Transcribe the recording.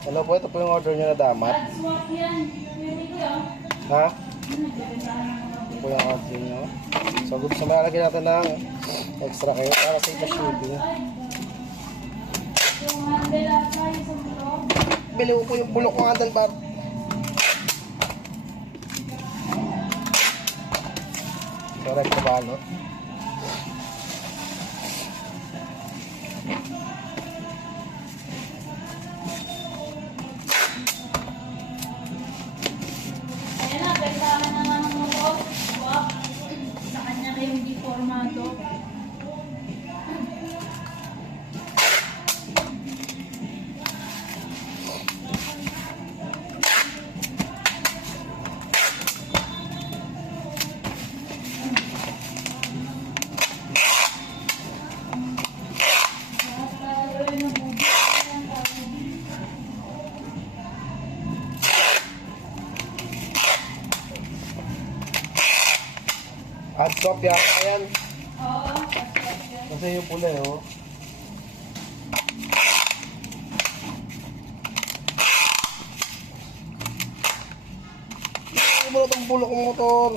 Hello po, ito po yung order nyo na damat. Ha? Ito po yung order nyo. So, gusto may alagyan natin ng extra kayo para sa ito shipping. Bili ko po yung bulok ng handlebar. Correct na ba, no? Ayan na, kailangan naman ng motor. Sa kanya kayo hindi formado. Hard copy ako yan. Oo. Kasi yung pula eh, oh. Ano ba itong bulok ng motor?